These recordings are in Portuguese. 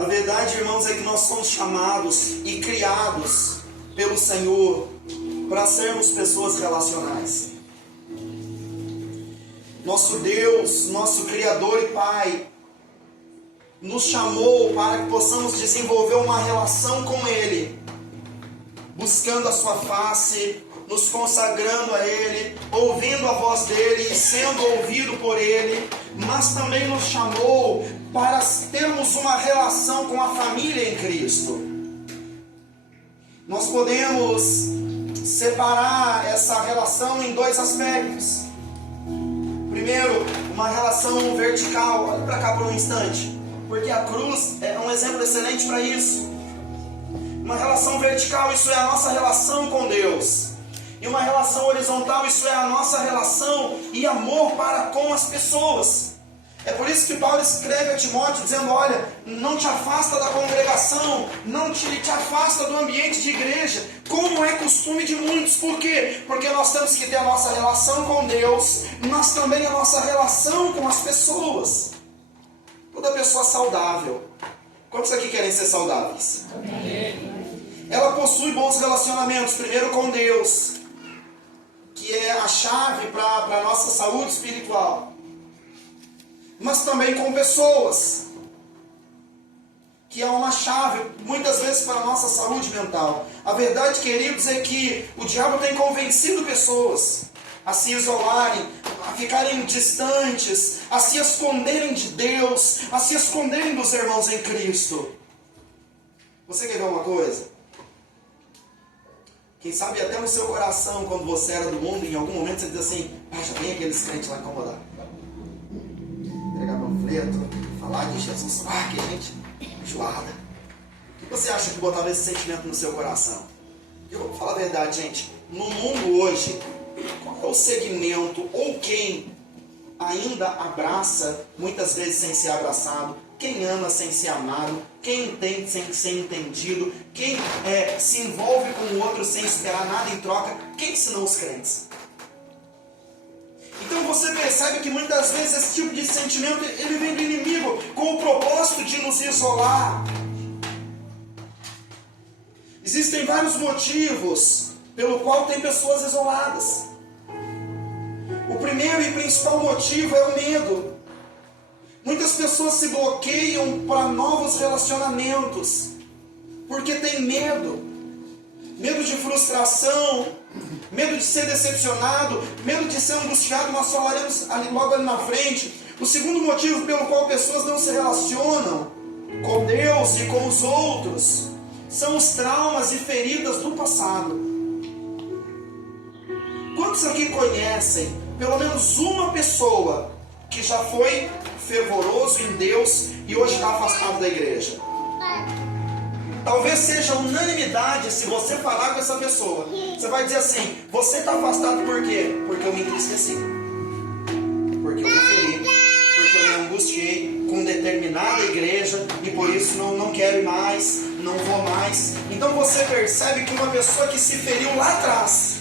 A verdade, irmãos, é que nós somos chamados e criados pelo Senhor para sermos pessoas relacionais. Nosso Deus, nosso Criador e Pai, nos chamou para que possamos desenvolver uma relação com Ele, buscando a sua face, nos consagrando a Ele, ouvindo a voz dEle e sendo ouvido por Ele, mas também nos chamou para termos uma relação com a família em Cristo. Nós podemos separar essa relação em dois aspectos. Primeiro, uma relação vertical. Olha para cá por um instante, porque a cruz é um exemplo excelente para isso. Uma relação vertical, isso é a nossa relação com Deus. E uma relação horizontal, isso é a nossa relação e amor para com as pessoas. É por isso que Paulo escreve a Timóteo dizendo: olha, não te afasta da congregação, não te afasta do ambiente de igreja, como é costume de muitos. Por quê? Porque nós temos que ter a nossa relação com Deus, mas também a nossa relação com as pessoas. Toda pessoa saudável. Quantos aqui querem ser saudáveis? Ela possui bons relacionamentos, primeiro com Deus, que é a chave para a nossa saúde espiritual, mas também com pessoas, que é uma chave muitas vezes para a nossa saúde mental. A verdade, queridos, é que o diabo tem convencido pessoas a se isolarem, a ficarem distantes, a se esconderem de Deus, a se esconderem dos irmãos em Cristo. Você quer ver uma coisa? Quem sabe até no seu coração, quando você era do mundo, em algum momento você diz assim: já vem aqueles crentes lá incomodar. Pregar panfleto, falar de Jesus, que gente enjoada. O que você acha que botava esse sentimento no seu coração? Eu vou falar a verdade, gente. No mundo hoje, qual é o segmento ou quem ainda abraça, muitas vezes sem ser abraçado? Quem ama sem ser amado? Quem entende sem ser entendido? Quem se envolve com o outro sem esperar nada em troca? Quem senão os crentes? Então você percebe que muitas vezes esse tipo de sentimento ele vem do inimigo com o propósito de nos isolar. Existem vários motivos pelo qual tem pessoas isoladas. O primeiro e principal motivo é o medo. Muitas pessoas se bloqueiam para novos relacionamentos porque tem medo. Medo de frustração, medo de ser decepcionado, medo de ser angustiado. Nós falaremos logo ali na frente. O segundo motivo pelo qual pessoas não se relacionam com Deus e com os outros são os traumas e feridas do passado. Quantos aqui conhecem pelo menos uma pessoa que já foi fervoroso em Deus e hoje está afastado da igreja? Talvez seja unanimidade se você falar com essa pessoa. Você vai dizer assim: você está afastado por quê? Porque eu me entristeci, porque eu me feri, porque eu me angustiei com determinada igreja e por isso não quero ir mais, não vou mais. Então você percebe que uma pessoa que se feriu lá atrás,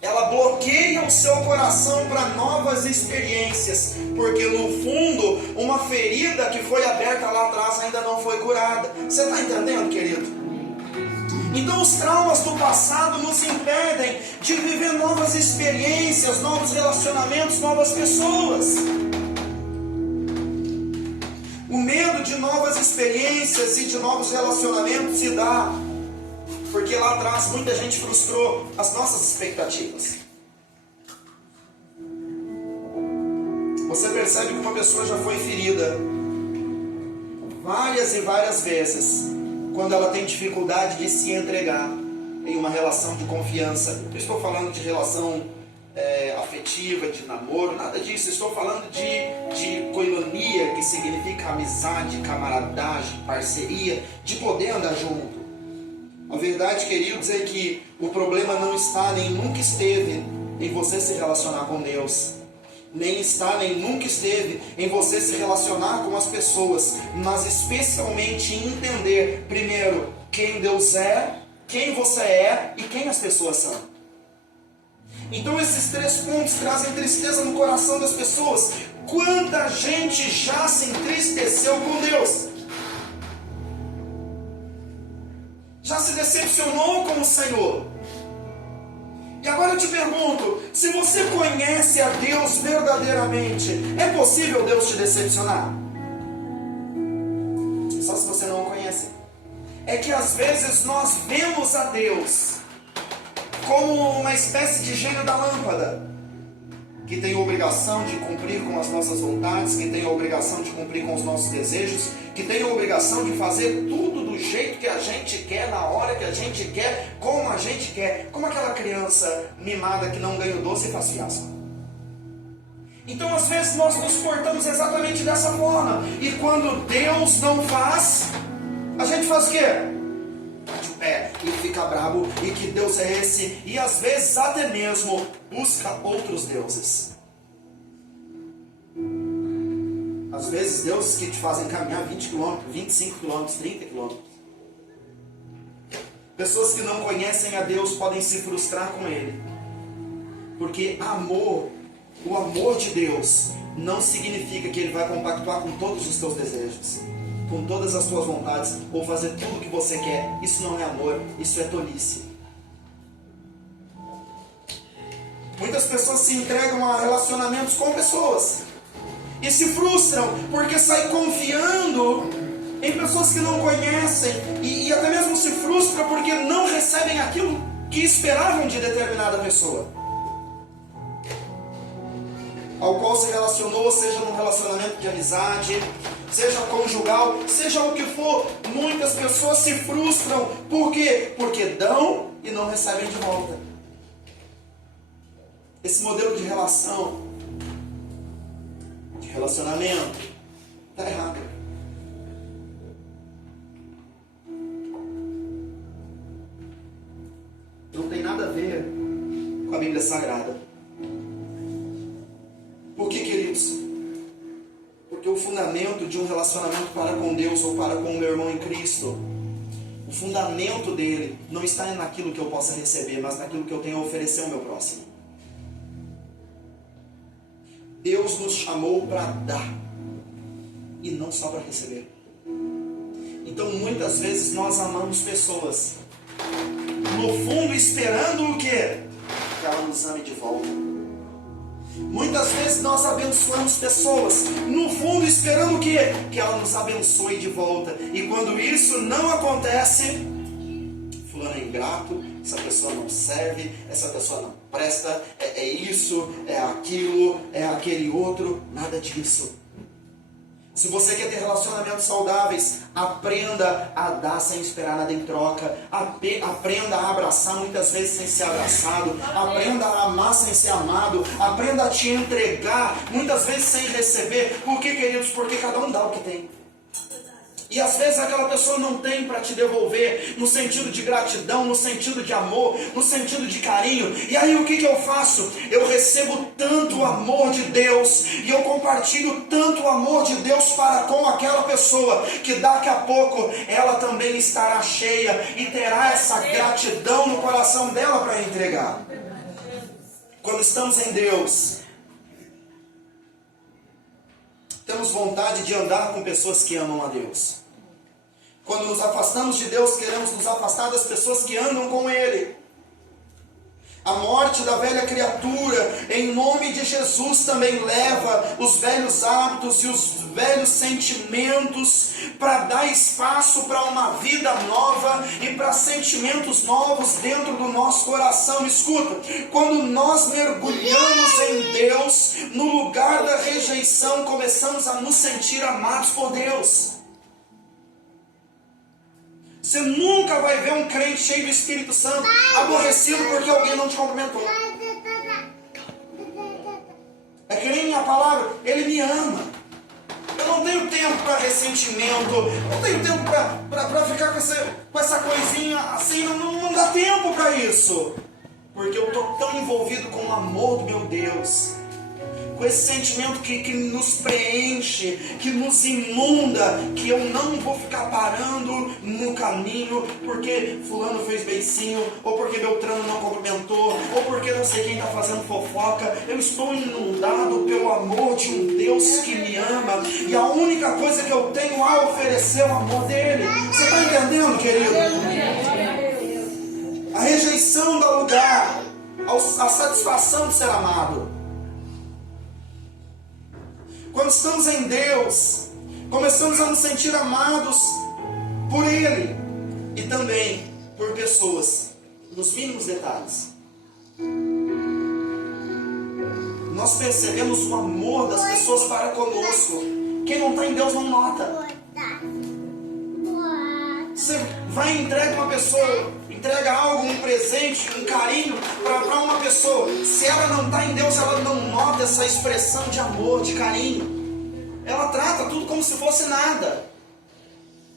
ela bloqueia o seu coração para novas experiências, porque no fundo, uma ferida que foi aberta lá atrás ainda não foi curada. Você está entendendo, querido? Então os traumas do passado nos impedem de viver novas experiências, novos relacionamentos, novas pessoas. O medo de novas experiências e de novos relacionamentos se dá porque lá atrás muita gente frustrou as nossas expectativas. Você percebe que uma pessoa já foi ferida várias e várias vezes quando ela tem dificuldade de se entregar em uma relação de confiança. Eu estou falando de relação afetiva, de namoro, nada disso. Estou falando de koinonia, que significa amizade, camaradagem, parceria, de poder andar junto. A verdade, queridos, é que o problema não está, nem nunca esteve, em você se relacionar com Deus. Nem está, nem nunca esteve em você se relacionar com as pessoas, mas especialmente em entender, primeiro, quem Deus é, quem você é e quem as pessoas são. Então esses três pontos trazem tristeza no coração das pessoas. Quanta gente já se entristeceu com Deus? Já se decepcionou com o Senhor. E agora eu te pergunto, se você conhece a Deus verdadeiramente, é possível Deus te decepcionar? Só se você não o conhece. É que às vezes nós vemos a Deus como uma espécie de gênio da lâmpada, que tem a obrigação de cumprir com as nossas vontades, que tem a obrigação de cumprir com os nossos desejos, que tem a obrigação de fazer tudo do jeito que a gente quer, na hora que a gente quer, como a gente quer, como aquela criança mimada que não ganha o doce e faz fiasco. Então às vezes nós nos portamos exatamente dessa forma, e quando Deus não faz, a gente faz o quê? Bate o pé e fica bravo, e que Deus é esse? E às vezes até mesmo busca outros deuses. Às vezes deuses que te fazem caminhar 20 km, 25 km, 30 km. Pessoas que não conhecem a Deus podem se frustrar com Ele, porque o amor de Deus não significa que Ele vai compactuar com todos os teus desejos, com todas as tuas vontades, ou fazer tudo o que você quer. Isso não é amor, isso é tolice. Muitas pessoas se entregam a relacionamentos com pessoas e se frustram porque saem confiando em pessoas que não conhecem, e até mesmo se frustram porque não recebem aquilo que esperavam de determinada pessoa ao qual se relacionou, seja num relacionamento de amizade, seja conjugal, seja o que for. Muitas pessoas se frustram. Por quê? Porque dão e não recebem de volta. Esse modelo de relacionamento, está errado. Não tem nada a ver com a Bíblia Sagrada. Por que, queridos? Porque o fundamento de um relacionamento para com Deus ou para com o meu irmão em Cristo, o fundamento dele não está naquilo que eu possa receber, mas naquilo que eu tenho a oferecer ao meu próximo. Deus nos chamou para dar e não só para receber. Então muitas vezes nós amamos pessoas, no fundo esperando o quê? Que ela nos ame de volta. Muitas vezes nós abençoamos pessoas, no fundo esperando o quê? Que ela nos abençoe de volta. E quando isso não acontece, fulano é ingrato, essa pessoa não serve, essa pessoa não presta, é isso, é aquilo, é aquele outro, nada disso. Se você quer ter relacionamentos saudáveis, aprenda a dar sem esperar nada em troca. Aprenda a abraçar muitas vezes sem ser abraçado. Aprenda a amar sem ser amado. Aprenda a te entregar muitas vezes sem receber. Por quê, queridos? Porque cada um dá o que tem. E às vezes aquela pessoa não tem para te devolver, no sentido de gratidão, no sentido de amor, no sentido de carinho. E aí o que eu faço? Eu recebo tanto amor de Deus, e eu compartilho tanto o amor de Deus para com aquela pessoa, que daqui a pouco ela também estará cheia e terá essa gratidão no coração dela para entregar. Quando estamos em Deus, temos vontade de andar com pessoas que amam a Deus. Quando nos afastamos de Deus, queremos nos afastar das pessoas que andam com Ele. A morte da velha criatura, em nome de Jesus, também leva os velhos hábitos e os velhos sentimentos para dar espaço para uma vida nova e para sentimentos novos dentro do nosso coração. Escuta, quando nós mergulhamos em Deus, no lugar da rejeição, começamos a nos sentir amados por Deus. Você nunca vai ver um crente cheio do Espírito Santo aborrecido porque alguém não te cumprimentou. É que nem a palavra, Ele me ama. Eu não tenho tempo para ressentimento, não tenho tempo para ficar com essa coisinha assim, não dá tempo para isso. Porque eu estou tão envolvido com o amor do meu Deus, com esse sentimento que nos preenche, que nos inunda, que eu não vou ficar parando no caminho porque fulano fez beicinho, ou porque Beltrano não cumprimentou, ou porque não sei quem está fazendo fofoca. Eu estou inundado pelo amor de um Deus que me ama, e a única coisa que eu tenho a oferecer é o amor dele. Você está entendendo, querido? rejeição dá lugar à satisfação de ser amado. Quando estamos em Deus, começamos a nos sentir amados por Ele e também por pessoas, nos mínimos detalhes. Nós percebemos o amor das pessoas para conosco. Quem não está em Deus não nota. Você vai e entrega uma pessoa, entrega algo, um presente, um carinho para uma pessoa. Se ela não está em Deus, ela não nota essa expressão de amor, de carinho. Ela trata tudo como se fosse nada.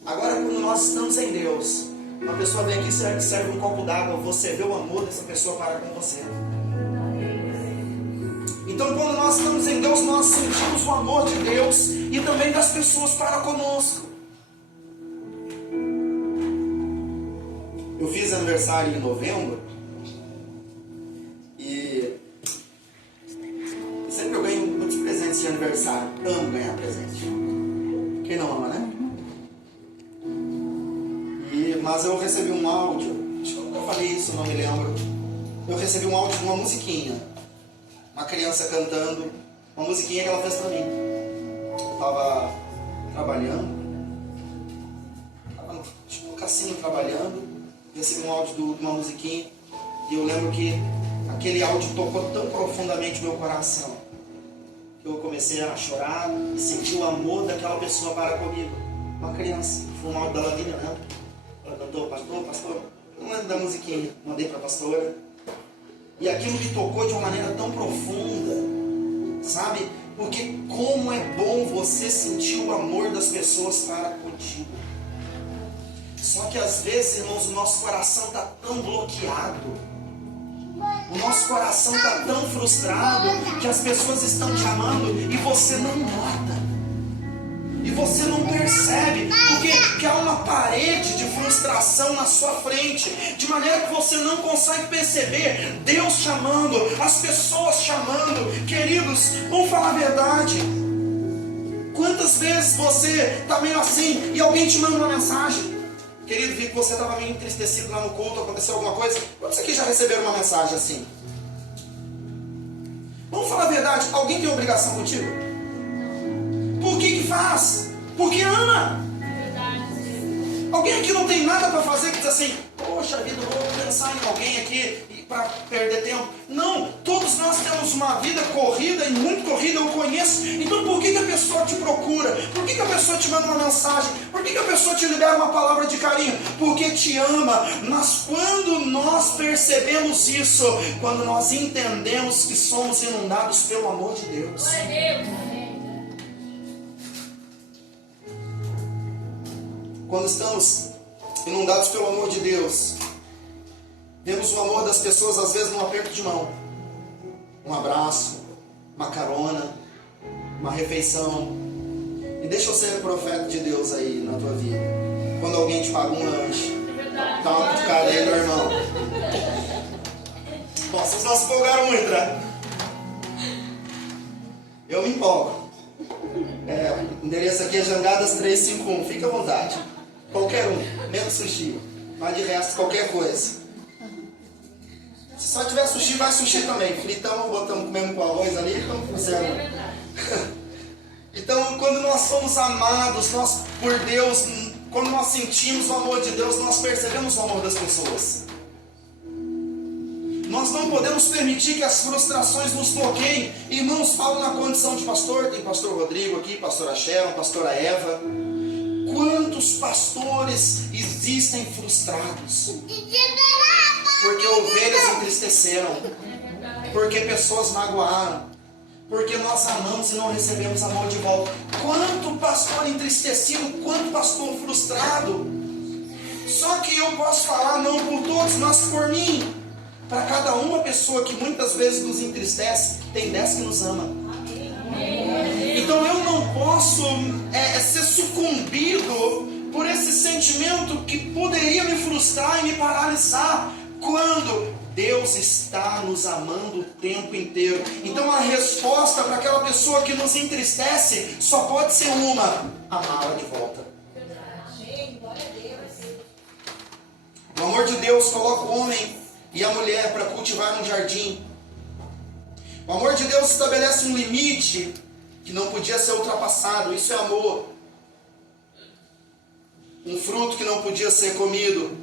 Agora, quando nós estamos em Deus, uma pessoa vem aqui e serve um copo d'água, você vê o amor dessa pessoa para com você. Então, quando nós estamos em Deus, nós sentimos o amor de Deus e também das pessoas para conosco. Eu fiz aniversário em novembro e sempre eu ganho muitos presentes de aniversário. Amo ganhar presente. Quem não ama, né? Mas eu recebi um áudio, acho que eu nunca falei isso, não me lembro. Eu recebi um áudio de uma musiquinha. Uma criança cantando uma musiquinha que ela fez pra mim. Eu estava trabalhando, estava no cassino trabalhando, recebi um áudio de uma musiquinha e eu lembro que aquele áudio tocou tão profundamente meu coração que eu comecei a chorar e senti o amor daquela pessoa para comigo. Uma criança, foi um áudio da Lavínia, né? Ela cantou, pastor, não lembro da musiquinha, mandei para a pastora. E aquilo me tocou de uma maneira tão profunda, sabe? Porque como é bom você sentir o amor das pessoas para contigo. Só que às vezes, irmãos, o nosso coração está tão bloqueado, o nosso coração está tão frustrado, que as pessoas estão te amando e você não nota. E você não percebe, porque há uma parede de frustração na sua frente, de maneira que você não consegue perceber Deus chamando, as pessoas chamando. Queridos, vamos falar a verdade. Quantas vezes você está meio assim e alguém te manda uma mensagem? Querido, vi que você estava meio entristecido lá no culto, aconteceu alguma coisa. Quantos aqui já receberam uma mensagem assim? Vamos falar a verdade, alguém tem obrigação contigo? Por que faz? Porque ama. Alguém aqui não tem nada para fazer que diz assim, poxa vida, eu vou pensar em alguém aqui para perder tempo. Não, todos nós temos uma vida corrida e muito corrida, eu conheço. Então por que a pessoa te procura? Por que a pessoa te manda uma mensagem? Por que a pessoa te libera uma palavra de carinho? Porque te ama. Mas quando nós percebemos isso, quando nós entendemos que somos inundados pelo amor de Deus. Quando estamos inundados pelo amor de Deus, vemos o amor das pessoas às vezes num aperto de mão, um abraço, uma carona, uma refeição. E deixa eu ser profeta de Deus aí na tua vida. Quando alguém te paga um lanche, dá uma cutucada aí, meu irmão. Bom, vocês não se empolgaram muito, né? Eu me empolgo. O endereço aqui é Jangadas 351, fica à vontade. Qualquer um, menos sushi. Mas de resto, qualquer coisa. Se só tiver sushi, vai sushi também. Fritamos, botamos, comemos com arroz ali, então funciona. Então, quando nós somos amados por Deus, quando nós sentimos o amor de Deus, nós percebemos o amor das pessoas. Nós não podemos permitir que as frustrações nos bloqueiem. Irmãos, falo na condição de pastor, tem pastor Rodrigo aqui, pastora Sharon, pastora Eva. Quantos pastores existem frustrados? Porque ovelhas entristeceram, porque pessoas magoaram, porque nós amamos e não recebemos amor de volta. Quanto pastor entristecido, quanto pastor frustrado. Só que eu posso falar não por todos, mas por mim. Para cada uma pessoa que muitas vezes nos entristece, tem 10 que nos ama. Então eu não posso ser sucumbido por esse sentimento que poderia me frustrar e me paralisar, quando Deus está nos amando o tempo inteiro. Então a resposta para aquela pessoa que nos entristece só pode ser uma: amá-la de volta. O amor amor de Deus coloca o homem e a mulher para cultivar um jardim. O amor de Deus estabelece um limite que não podia ser ultrapassado. Isso é amor. Um fruto que não podia ser comido.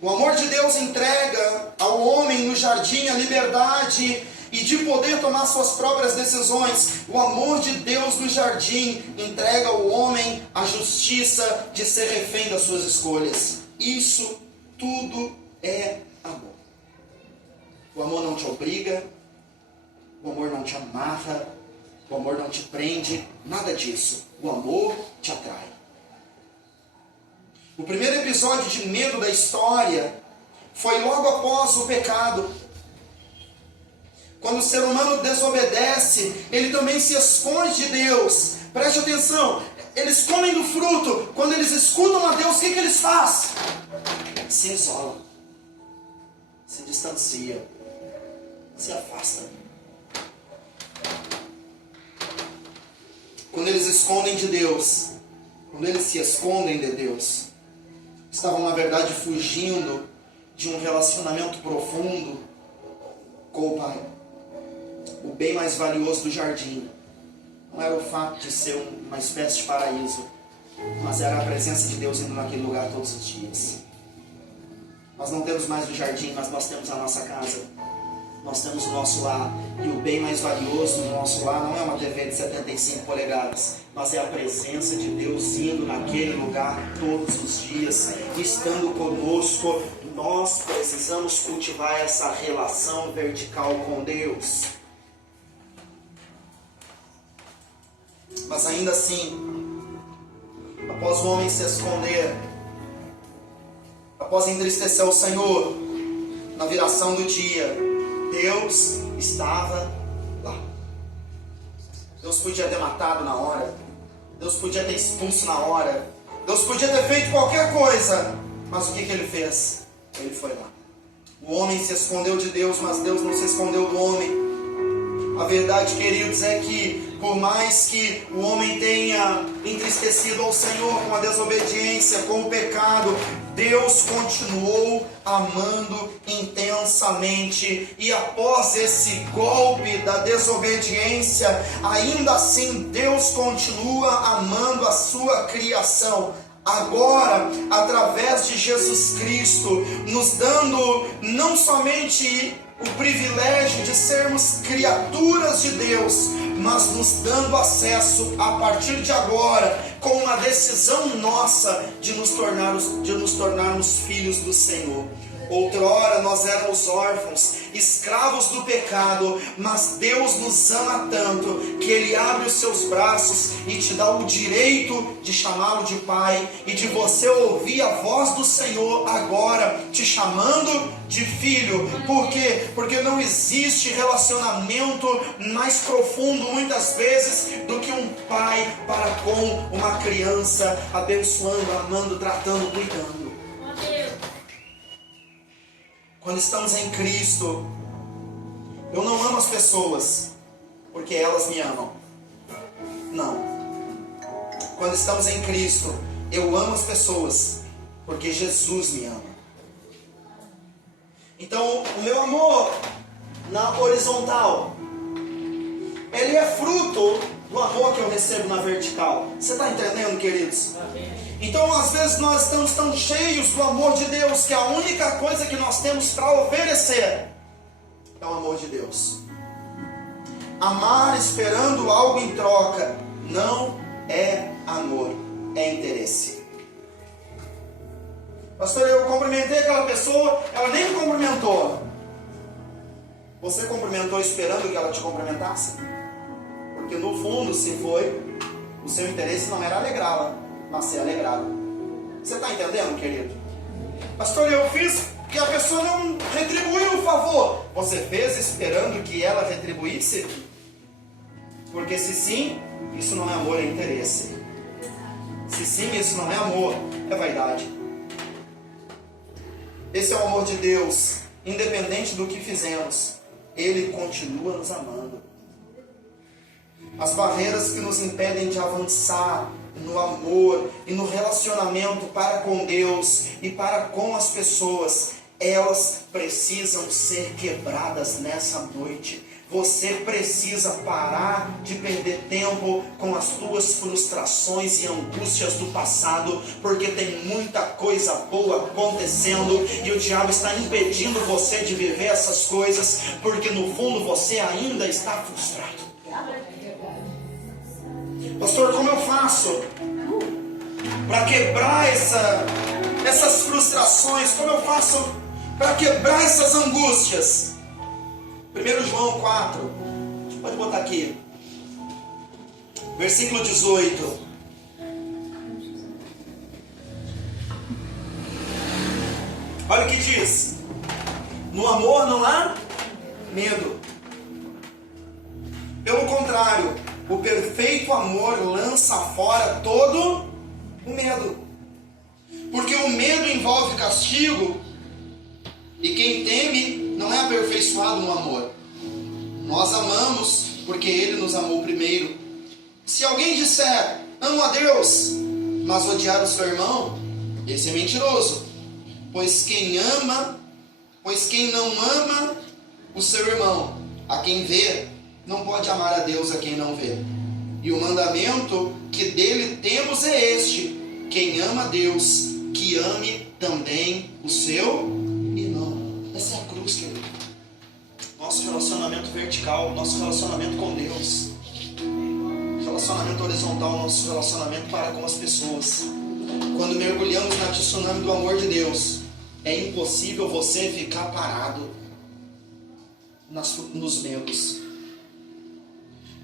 O amor de Deus entrega ao homem no jardim a liberdade e de poder tomar suas próprias decisões. O amor de Deus no jardim entrega ao homem a justiça de ser refém das suas escolhas. Isso tudo é amor. O amor não te obriga, o amor não te amarra, o amor não te prende, nada disso. O amor te atrai. O primeiro episódio de medo da história foi logo após o pecado. Quando o ser humano desobedece, ele também se esconde de Deus. Preste atenção, eles comem do fruto. Quando eles escutam a Deus, o que eles fazem? Se isolam, se distanciam, se afastam. Quando eles escondem de Deus, quando eles se escondem de Deus, estavam na verdade fugindo de um relacionamento profundo com o Pai. O bem mais valioso do jardim não era o fato de ser uma espécie de paraíso, mas era a presença de Deus indo naquele lugar todos os dias. Nós não temos mais o jardim, mas nós temos a nossa casa. Nós temos o nosso lar. E o bem mais valioso do nosso lar não é uma TV de 75 polegadas, mas é a presença de Deus indo naquele lugar todos os dias, estando conosco. Nós precisamos cultivar essa relação vertical com Deus. Mas ainda assim, após o homem se esconder, após entristecer o Senhor, na viração do dia, Deus estava lá. Deus podia ter matado na hora, Deus podia ter expulso na hora, Deus podia ter feito qualquer coisa, mas o que ele fez? Ele foi lá. O homem se escondeu de Deus, mas Deus não se escondeu do homem. A verdade, queridos, é que por mais que o homem tenha entristecido ao Senhor com a desobediência, com o pecado, Deus continuou amando intensamente. E após esse golpe da desobediência, ainda assim Deus continua amando a sua criação. Agora, através de Jesus Cristo, nos dando não somente o privilégio de sermos criaturas de Deus, mas nos dando acesso a partir de agora, com uma decisão nossa de nos tornarmos filhos do Senhor. Outrora nós éramos órfãos, escravos do pecado, mas Deus nos ama tanto que Ele abre os seus braços e te dá o direito de chamá-lo de Pai e de você ouvir a voz do Senhor agora te chamando de filho. Por quê? Porque não existe relacionamento mais profundo muitas vezes do que um pai para com uma criança, abençoando, amando, tratando, cuidando. Quando estamos em Cristo, eu não amo as pessoas porque elas me amam. Não. Quando estamos em Cristo, eu amo as pessoas porque Jesus me ama. Então, o meu amor na horizontal, ele é fruto do amor que eu recebo na vertical. Você está entendendo, queridos? Então, às vezes nós estamos tão cheios do amor de Deus que a única coisa que nós temos para oferecer é o amor de Deus. Amar esperando algo em troca não é amor, é interesse. Pastor, eu cumprimentei aquela pessoa, ela nem me cumprimentou. Você cumprimentou esperando que ela te cumprimentasse? Porque no fundo, se foi, o seu interesse não era alegrá-la, mas ser alegrado. Você está entendendo, querido? Pastor, eu fiz e a pessoa não retribuiu o favor. Você fez esperando que ela retribuísse? Porque se sim, isso não é amor, é interesse. Se sim, isso não é amor, é vaidade. Esse é o amor de Deus, independente do que fizemos. Ele continua nos amando. As barreiras que nos impedem de avançar no amor e no relacionamento para com Deus e para com as pessoas, elas precisam ser quebradas nessa noite. Você precisa parar de perder tempo com as tuas frustrações e angústias do passado, porque tem muita coisa boa acontecendo e o diabo está impedindo você de viver essas coisas, porque no fundo você ainda está frustrado. Pastor, como eu faço para quebrar essas frustrações? Como eu faço para quebrar essas angústias? 1 João 4, pode botar aqui, versículo 18. Olha o que diz: no amor não há medo. Pelo contrário, o perfeito amor lança fora todo o medo. Porque o medo envolve castigo, e quem teme não é aperfeiçoado no amor. Nós amamos porque Ele nos amou primeiro. Se alguém disser, amo a Deus, mas odiar o seu irmão, esse é mentiroso. Pois quem não ama o seu irmão, a quem vê, não pode amar a Deus a quem não vê. E o mandamento que dele temos é este: quem ama a Deus, que ame também o seu irmão. Essa é a cruz, querido. Nosso relacionamento vertical, nosso relacionamento com Deus, relacionamento horizontal, nosso relacionamento para com as pessoas. Quando mergulhamos na tsunami do amor de Deus, é impossível você ficar parado nos medos.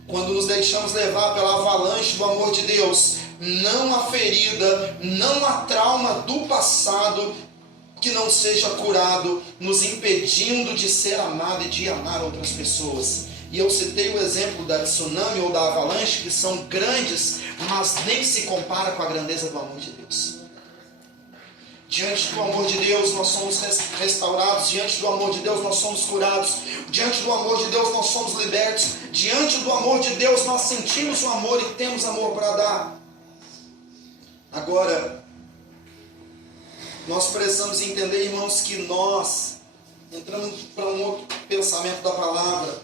Quando nos deixamos levar pela avalanche do amor de Deus, não há ferida, não há trauma do passado que não seja curado, nos impedindo de ser amado e de amar outras pessoas. E eu citei o exemplo da tsunami ou da avalanche, que são grandes, mas nem se compara com a grandeza do amor de Deus. Diante do amor de Deus nós somos restaurados, diante do amor de Deus nós somos curados, diante do amor de Deus nós somos libertos, diante do amor de Deus nós sentimos o amor e temos amor para dar. Agora, nós precisamos entender, irmãos, que nós entramos para um outro pensamento da palavra.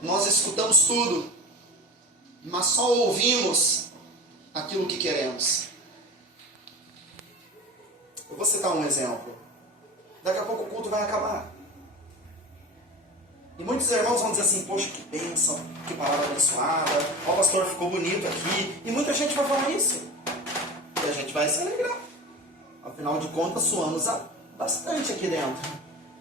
Nós escutamos tudo, mas só ouvimos aquilo que queremos. Eu vou citar um exemplo. Daqui a pouco o culto vai acabar. E muitos irmãos vão dizer assim, poxa, que bênção, que palavra abençoada, ó, pastor, ficou bonito aqui. E muita gente vai falar isso. E a gente vai se alegrar. Afinal de contas, suamos bastante aqui dentro.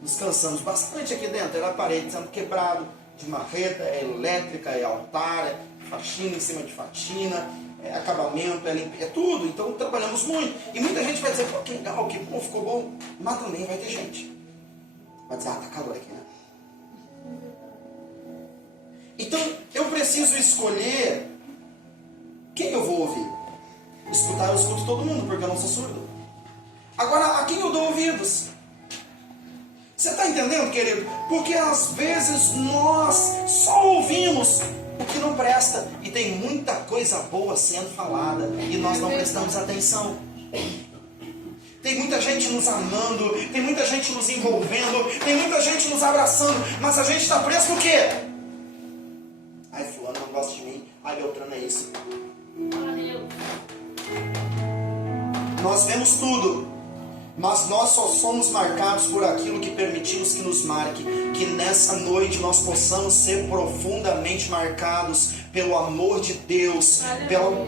Nos cansamos bastante aqui dentro. Era a parede sendo quebrado, de marreta, é elétrica, é altar, é faxina em cima de faxina, é acabamento, é tudo. Então trabalhamos muito. E muita gente vai dizer, pô, que legal, que bom, ficou bom. Mas também vai ter gente. Vai dizer, tá calor aqui, né? Então eu preciso escolher quem eu vou ouvir. Escutar, eu escuto todo mundo, porque eu não sou surdo. Agora, a quem eu dou ouvidos? Você está entendendo, querido? Porque às vezes nós só ouvimos o que não presta. E tem muita coisa boa sendo falada e nós não prestamos atenção. Tem muita gente nos amando, tem muita gente nos envolvendo, tem muita gente nos abraçando, mas a gente está preso no quê? Ai, fulano não gosta de mim, ai, Beltrano é isso. Nós vemos tudo, mas nós só somos marcados por aquilo que permitimos que nos marque. Que nessa noite nós possamos ser profundamente marcados pelo amor de Deus,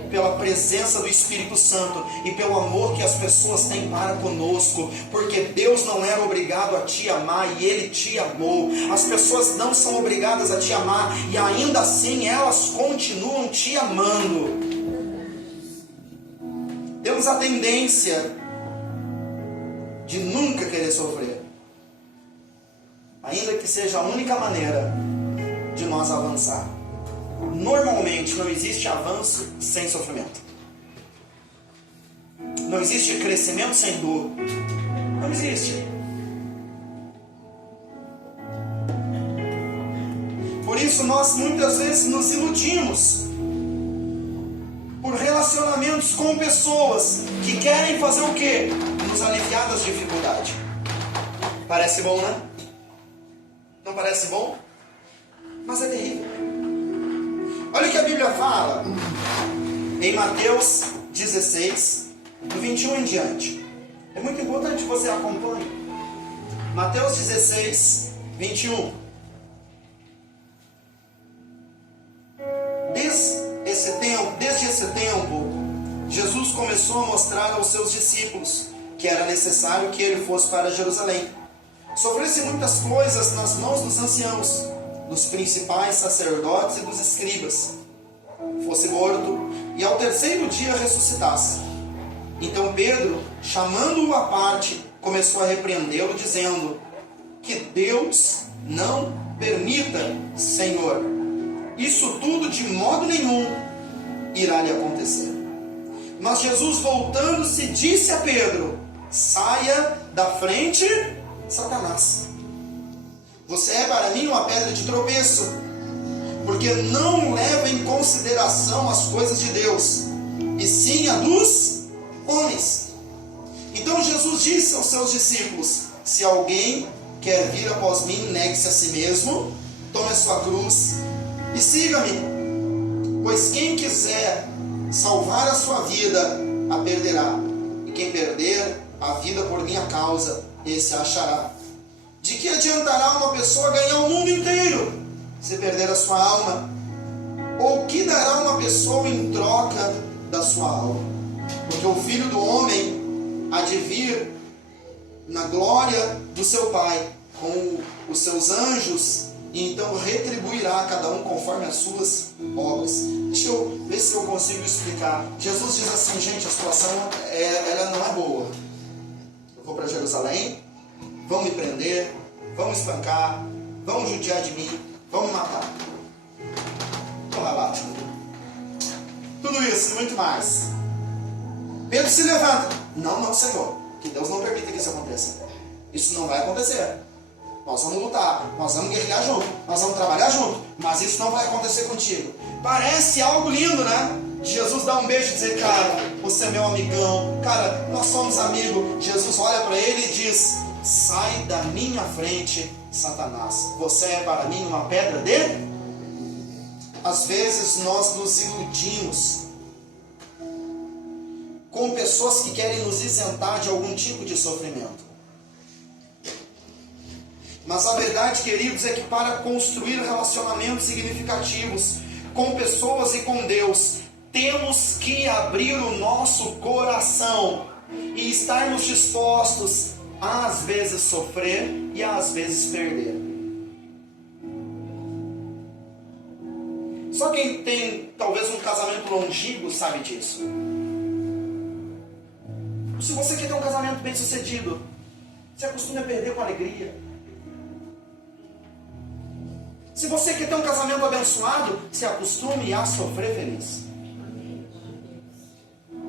pela presença do Espírito Santo e pelo amor que as pessoas têm para conosco, porque Deus não era obrigado a te amar e Ele te amou. As pessoas não são obrigadas a te amar e ainda assim elas continuam te amando. Temos a tendência de nunca querer sofrer, ainda que seja a única maneira de nós avançar. Normalmente não existe avanço sem sofrimento. Não existe crescimento sem dor. Não existe. Por isso nós muitas vezes nos iludimos por relacionamentos relacionamentos com pessoas que querem fazer o quê? Nos aliviar das dificuldades. Parece bom, né? Não parece bom? Mas é terrível. Olha o que a Bíblia fala em Mateus 16, do 21 em diante. É muito importante que você acompanhe. Mateus 16, 21. Desde esse tempo, Jesus começou a mostrar aos seus discípulos que era necessário que ele fosse para Jerusalém. Sofresse muitas coisas nas mãos dos anciãos, dos principais sacerdotes e dos escribas. Fosse morto e ao terceiro dia ressuscitasse. Então Pedro, chamando-o à parte, começou a repreendê-lo, dizendo: que Deus não permita, Senhor, isso tudo de modo nenhum irá lhe acontecer. Mas Jesus, voltando-se, disse a Pedro: saia da frente, Satanás. Você é para mim uma pedra de tropeço, porque não leva em consideração as coisas de Deus, e sim a dos homens. Então Jesus disse aos seus discípulos: se alguém quer vir após mim, negue-se a si mesmo, tome a sua cruz e siga-me. Pois quem quiser salvar a sua vida, a perderá. E quem perder a vida por minha causa, esse a achará. De que adiantará uma pessoa ganhar o mundo inteiro, se perder a sua alma? Ou que dará uma pessoa em troca da sua alma? Porque o Filho do Homem há de vir na glória do seu Pai, com os seus anjos, e então retribuirá a cada um conforme as suas obras. Deixa eu ver se eu consigo explicar. Jesus diz assim: gente, a situação ela não é boa. Eu vou para Jerusalém, vão me prender, vão me espancar, vão judiar de mim, vão me matar. Porra, bate. Tudo isso e muito mais. Pedro se levanta: não, Senhor, que Deus não permita que isso aconteça. Isso não vai acontecer. Nós vamos lutar, nós vamos guerrear junto, nós vamos trabalhar junto, mas isso não vai acontecer contigo. Parece algo lindo, né? Jesus dá um beijo e dizer: cara, você é meu amigão, cara, nós somos amigos. Jesus olha para ele e diz: sai da minha frente, Satanás. Você é para mim uma pedra de... Às vezes nós nos iludimos com pessoas que querem nos isentar de algum tipo de sofrimento. Mas a verdade, queridos, é que para construir relacionamentos significativos com pessoas e com Deus, temos que abrir o nosso coração e estarmos dispostos a, às vezes, sofrer e a, às vezes, perder. Só quem tem talvez um casamento longínquo sabe disso. Se você quer ter um casamento bem sucedido, se acostume a perder com alegria. Se você quer ter um casamento abençoado, se acostume a sofrer feliz.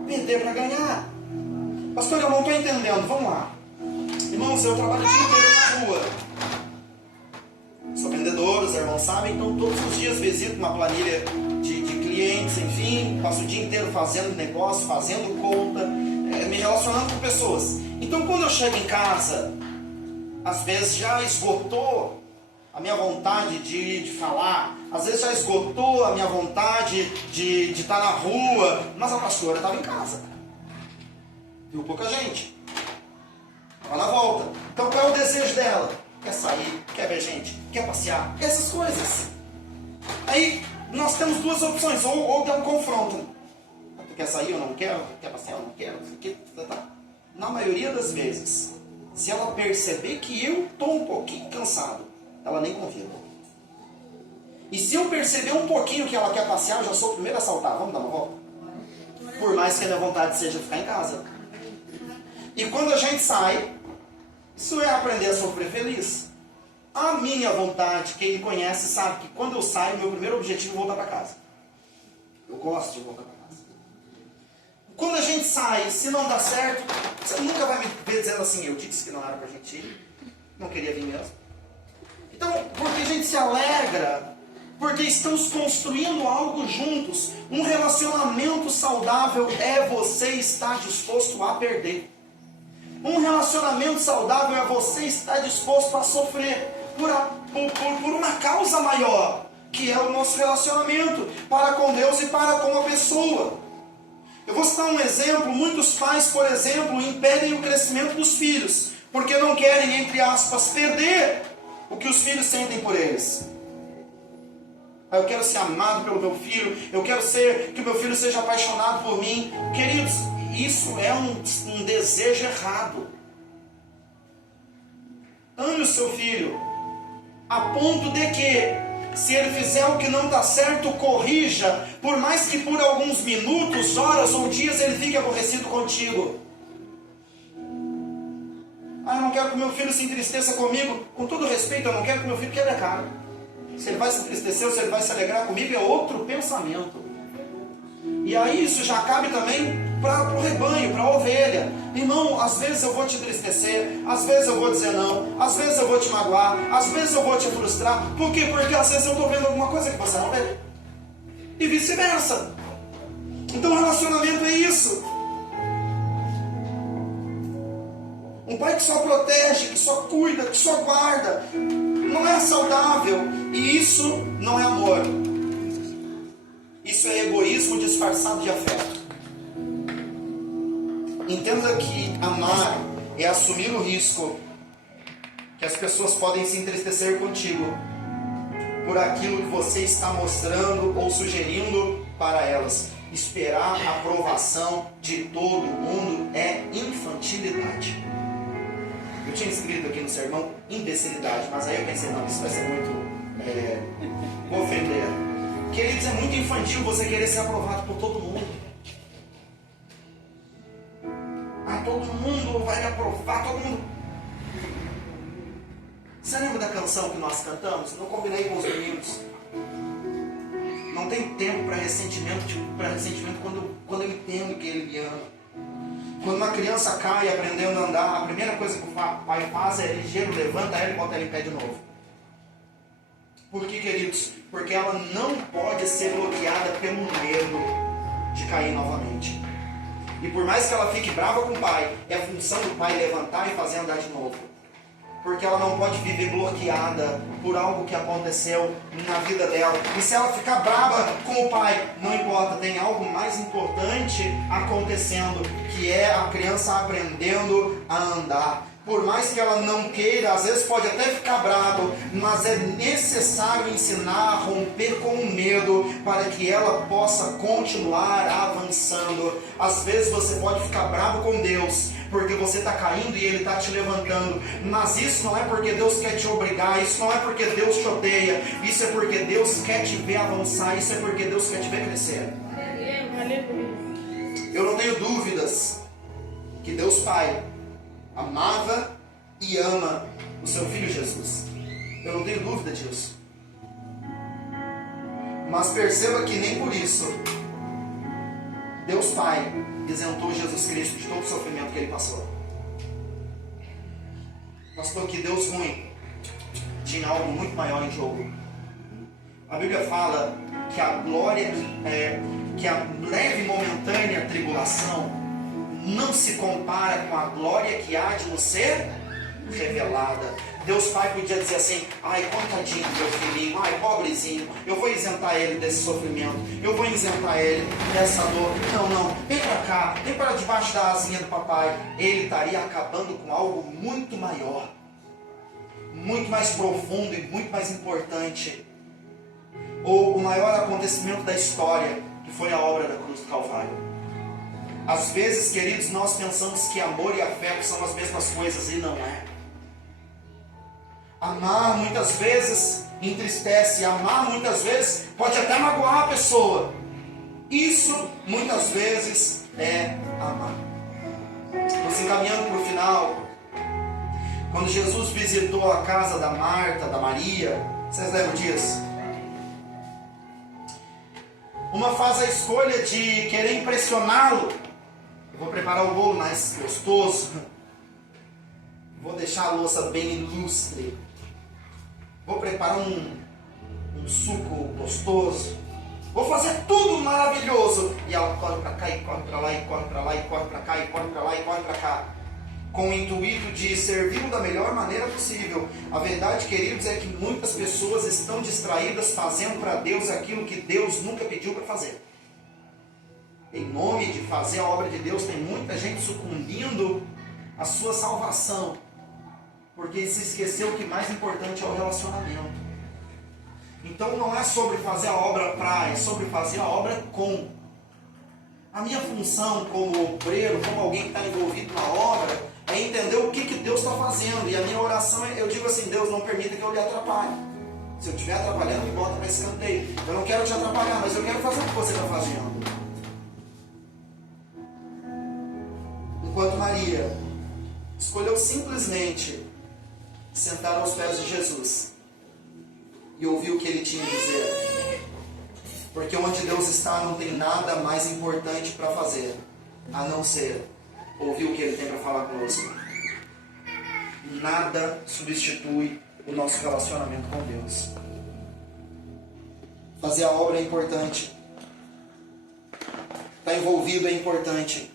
Perder para ganhar. Pastor, eu não estou entendendo. Vamos lá. Irmãos, eu trabalho o dia inteiro na rua. Sou vendedor, os irmãos sabem, então todos os dias visito uma planilha de clientes, enfim, passo o dia inteiro fazendo negócio, fazendo conta, me relacionando com pessoas. Então quando eu chego em casa, às vezes já esgotou a minha vontade de falar, às vezes já esgotou a minha vontade de estar na rua, mas a pastora estava em casa, viu pouca gente, estava na volta. Então qual é o desejo dela? Quer sair, quer ver gente, quer passear, essas coisas. Aí nós temos duas opções, ou tem um confronto. Tu quer sair, eu não quero, quer passear, eu não quero, tá. Na maioria das vezes, se ela perceber que eu estou um pouquinho cansado, ela nem convida. E se eu perceber um pouquinho que ela quer passear, eu já sou o primeiro a saltar. Vamos dar uma volta? Por mais que a minha vontade seja ficar em casa. E quando a gente sai, isso é aprender a sofrer feliz. A minha vontade, quem me conhece sabe que quando eu saio, meu primeiro objetivo é voltar para casa. Eu gosto de voltar para casa. Quando a gente sai, se não dá certo, você nunca vai me ver dizendo assim: eu disse que não era pra gente ir, não queria vir mesmo. Então, porque a gente se alegra porque estamos construindo algo juntos. Um relacionamento saudável é você estar disposto a perder. Um relacionamento saudável é você estar disposto a sofrer por uma causa maior, que é o nosso relacionamento para com Deus e para com a pessoa. Eu vou citar um exemplo. Muitos pais, por exemplo, impedem o crescimento dos filhos, porque não querem, entre aspas, perder o que os filhos sentem por eles. Eu quero ser amado pelo meu filho, eu quero que o meu filho seja apaixonado por mim. Queridos, isso é um desejo errado. Ame o seu filho, a ponto de que, se ele fizer o que não está certo, corrija, por mais que por alguns minutos, horas ou dias ele fique aborrecido contigo. Eu não quero que meu filho se entristeça comigo. Com todo respeito, eu não quero que meu filho quebre a cara. Se ele vai se entristecer ou se ele vai se alegrar comigo é outro pensamento. E aí isso já cabe também para o rebanho, para a ovelha. Irmão, às vezes eu vou te entristecer, às vezes eu vou dizer não, às vezes eu vou te magoar, às vezes eu vou te frustrar. Por quê? Porque às vezes eu estou vendo alguma coisa que você não vê. E vice-versa. Então relacionamento é isso. Um pai que só protege, que só cuida, que só guarda, não é saudável. E isso não é amor. Isso é egoísmo disfarçado de afeto. Entenda que amar é assumir o risco que as pessoas podem se entristecer contigo por aquilo que você está mostrando ou sugerindo para elas. Esperar a aprovação de todo mundo é infantilidade. Eu tinha escrito aqui no sermão imbecilidade, mas aí eu pensei, não, isso vai ser muito ofender. Queridos, é muito infantil você querer ser aprovado por todo mundo. Todo mundo vai me aprovar, todo mundo. Você lembra da canção que nós cantamos? Não combinei com os meninos. Não tem tempo para ressentimento, quando eu entendo que ele me ama. Quando uma criança cai aprendendo a andar, a primeira coisa que o pai faz é ligeiro, levanta ela e bota ela em pé de novo. Por que, queridos? Porque ela não pode ser bloqueada pelo medo de cair novamente. E por mais que ela fique brava com o pai, é a função do pai levantar e fazer andar de novo. Porque ela não pode viver bloqueada por algo que aconteceu na vida dela. E se ela ficar brava com o pai, não importa, tem algo mais importante acontecendo, que é a criança aprendendo a andar. Por mais que ela não queira, às vezes pode até ficar bravo, mas é necessário ensinar a romper com o medo para que ela possa continuar avançando. Às vezes você pode ficar bravo com Deus, porque você está caindo e Ele está te levantando, mas isso não é porque Deus quer te obrigar, isso não é porque Deus te odeia, isso é porque Deus quer te ver avançar, isso é porque Deus quer te ver crescer. Eu não tenho dúvidas que Deus Pai amava e ama o seu Filho Jesus. Eu não tenho dúvida disso. Mas perceba que nem por isso Deus Pai isentou Jesus Cristo de todo o sofrimento que Ele passou. Pastor, que Deus ruim tinha algo muito maior em jogo. A Bíblia fala que a glória, que a leve e momentânea tribulação não se compara com a glória que há de nos ser revelada. Deus Pai podia dizer assim: ai, coitadinho do meu filhinho, ai, pobrezinho, eu vou isentar ele desse sofrimento, eu vou isentar ele dessa dor. Não, vem para cá, vem para debaixo da asinha do papai. Ele estaria acabando com algo muito maior, muito mais profundo e muito mais importante. Ou o maior acontecimento da história, que foi a obra da cruz do Calvário. Às vezes, queridos, nós pensamos que amor e afeto são as mesmas coisas, e não é. Amar muitas vezes entristece, amar muitas vezes pode até magoar a pessoa. Isso muitas vezes é amar. Nos encaminhando para o final, quando Jesus visitou a casa da Marta, da Maria, vocês lembram disso? Uma faz a escolha de querer impressioná-lo. Vou preparar o bolo mais gostoso. Vou deixar a louça bem ilustre. Vou preparar um um suco gostoso. Vou fazer tudo maravilhoso. E ela corre para cá, e corre para lá, e corre para lá, e corre para cá, e corre para lá, e corre para cá. Com o intuito de servi-lo da melhor maneira possível. A verdade, queridos, é que muitas pessoas estão distraídas fazendo para Deus aquilo que Deus nunca pediu para fazer. Em nome de fazer a obra de Deus, tem muita gente sucumbindo à sua salvação, porque se esqueceu que o mais importante é o relacionamento. Então não é sobre fazer a obra para, é sobre fazer a obra com. A minha função como obreiro, como alguém que está envolvido na obra, é entender o que Deus está fazendo. E a minha oração é, eu digo assim, Deus, não permita que eu lhe atrapalhe. Se eu estiver atrapalhando, me bota para escanteio. Eu não quero te atrapalhar, mas eu quero fazer o que você está fazendo. Enquanto Maria escolheu simplesmente sentar aos pés de Jesus e ouvir o que ele tinha a dizer. Porque onde Deus está não tem nada mais importante para fazer, a não ser ouvir o que ele tem para falar conosco. Nada substitui o nosso relacionamento com Deus. Fazer a obra é importante. Estar envolvido é importante.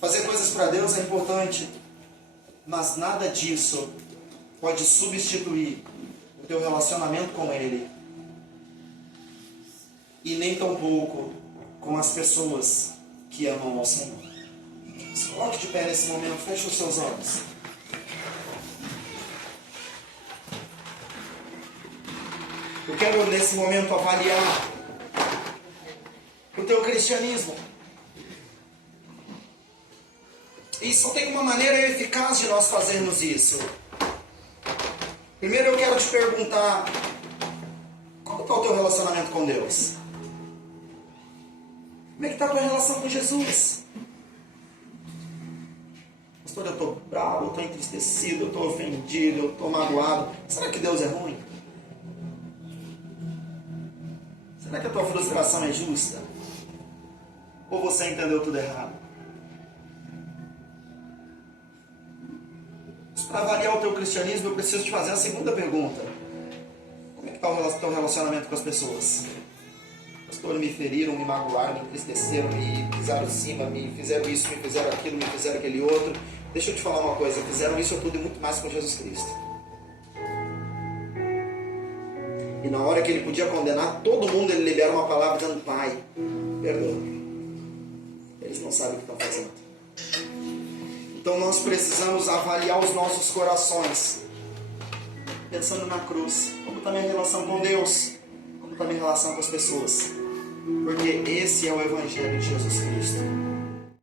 Fazer coisas para Deus é importante. Mas nada disso pode substituir o teu relacionamento com Ele. E nem tampouco com as pessoas que amam ao Senhor. Se coloque de pé nesse momento, feche os seus olhos. Eu quero nesse momento avaliar o teu cristianismo. E só tem uma maneira eficaz de nós fazermos isso. Primeiro eu quero te perguntar, como está o teu relacionamento com Deus? Como é que está a tua relação com Jesus? Pastor, eu estou bravo, eu estou entristecido, eu estou ofendido, eu estou magoado. Será que Deus é ruim? Será que a tua frustração é justa? Ou você entendeu tudo errado? Para avaliar o teu cristianismo, eu preciso te fazer a segunda pergunta. Como é que está o teu relacionamento com as pessoas? Pastor, me feriram, me magoaram, me entristeceram, me pisaram em cima, me fizeram isso, me fizeram aquilo, me fizeram aquele outro. Deixa eu te falar uma coisa, fizeram isso tudo e muito mais com Jesus Cristo. E na hora que ele podia condenar todo mundo, ele libera uma palavra dizendo: Pai, perdoa. Eles não sabem o que estão fazendo. Então nós precisamos avaliar os nossos corações, pensando na cruz. Como está a minha relação com Deus? Como está a minha relação com as pessoas? Porque esse é o Evangelho de Jesus Cristo.